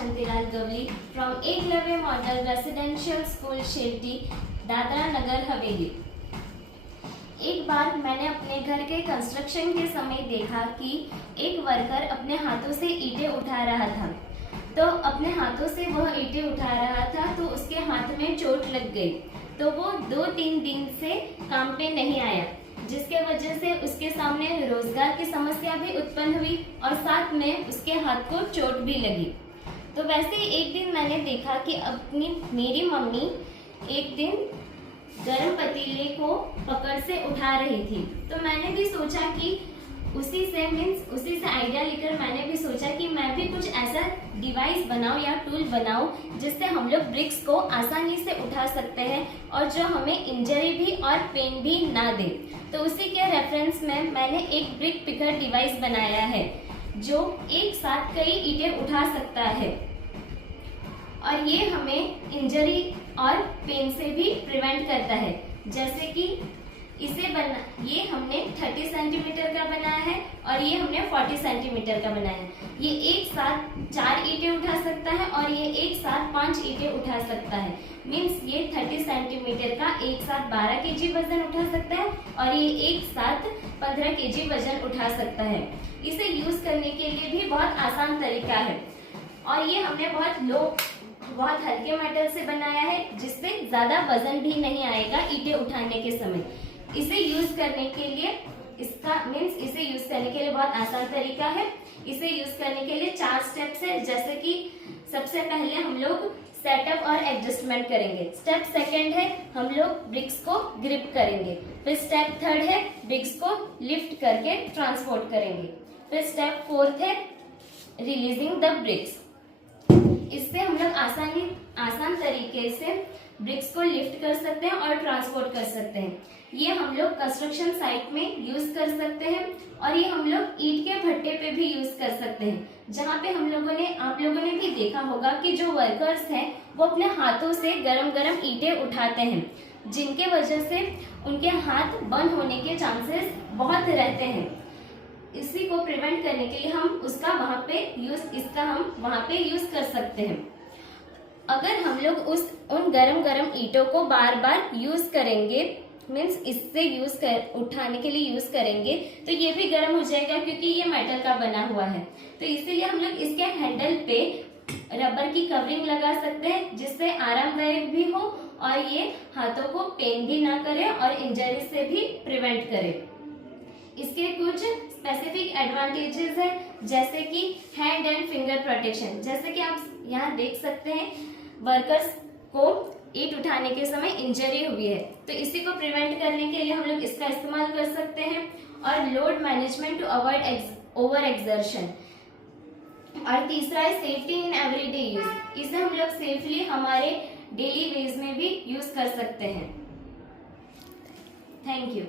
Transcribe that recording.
Shantilal Gawli from Eklavya model residential school Shetti, Dadra Nagar Haveli. एक बार मैंने अपने घर के कंस्ट्रक्शन के समय देखा कि एक वर्कर अपने हाथों से ईंटें उठा रहा था। तो अपने हाथों से वह ईंटें उठा रहा था तो उसके हाथ में चोट लग गई, तो वो 2-3 दिन से काम पे नहीं आया, जिसके वजह से उसके सामने रोजगार की समस्या भी उत्पन्न हुई और साथ में उसके हाथ को चोट भी लगी। तो वैसे ही एक दिन मैंने देखा कि मेरी मम्मी एक दिन गर्म पतीले को पकड़ से उठा रही थी। तो मैंने भी सोचा कि उसी से आइडिया लेकर मैंने भी सोचा कि मैं भी कुछ ऐसा डिवाइस बनाऊं या टूल बनाऊं जिससे हम लोग ब्रिक्स को आसानी से उठा सकते हैं और जो हमें इंजरी भी और पेन भी ना दे। तो उसी के रेफरेंस में मैंने एक ब्रिक पिकर डिवाइस बनाया है जो एक साथ कई ईंटें उठा सकता है और ये हमें इंजरी और पेन से भी प्रिवेंट करता है। जैसे कि ये हमने 30 सेंटीमीटर का बनाया है और ये हमने 40 सेंटीमीटर का बनाया है। ये एक साथ 4 ईंटें उठा सकता है और ये एक साथ 5 ईंटें उठा सकता है। मीन्स ये 30 सेंटीमीटर का एक साथ 12 केजी वजन उठा सकता है और ये एक साथ 15 केजी वजन उठा सकता है। इसे यूज करने के लिए भी बहुत आसान तरीका है और ये हमने बहुत हल्के मेटल से बनाया है जिससे ज्यादा वजन भी नहीं आएगा ईंटें उठाने के समय। इसे यूज करने के लिए बहुत आसान तरीका है। इसे यूज करने के लिए 4 स्टेप्स है। जैसे कि सबसे पहले हम लोग सेटअप और एडजस्टमेंट करेंगे। स्टेप सेकंड है हम लोग ब्रिक्स को ग्रिप करेंगे। फिर स्टेप थर्ड है ब्रिक्स को लिफ्ट करके ट्रांसपोर्ट करेंगे। फिर स्टेप फोर्थ है रिलीजिंग द ब्रिक्स। इससे हम लोग आसान तरीके से ब्रिक्स को लिफ्ट कर सकते हैं और ट्रांसपोर्ट कर सकते हैं। ये हम लोग कंस्ट्रक्शन साइट में यूज कर सकते हैं और ये हम लोग ईंट के भट्टे पे भी यूज कर सकते हैं, जहाँ पे आप लोगों ने भी देखा होगा कि जो वर्कर्स हैं वो अपने हाथों से गरम ईंटें उठाते हैं, जिनके वजह से उनके हाथ बंद होने के चांसेस बहुत रहते हैं। इसी को प्रिवेंट करने के लिए हम वहाँ पे यूज कर सकते हैं। अगर हम लोग उन गरम ईंटों को बार बार यूज करेंगे, मीन्स उठाने के लिए यूज करेंगे, तो ये भी गर्म हो जाएगा क्योंकि ये मेटल का बना हुआ है। तो इसीलिए हम लोग इसके हैंडल पे रबर की कवरिंग लगा सकते हैं जिससे आरामदायक भी हो और ये हाथों को पेन भी ना करे और इंजरी से भी प्रिवेंट करे। इसके कुछ स्पेसिफिक एडवांटेजेस है, जैसे कि हैंड एंड फिंगर प्रोटेक्शन। जैसे कि आप यहाँ देख सकते हैं वर्कर्स को ईंट उठाने के समय इंजरी हुई है, तो इसी को प्रिवेंट करने के लिए हम लोग इसका इस्तेमाल कर सकते हैं। और load management to avoid over exertion. और तीसरा है सेफ्टी इन एवरीडे यूज। इसे हम लोग सेफली हमारे डेली वेज में भी यूज कर सकते हैं। Thank you.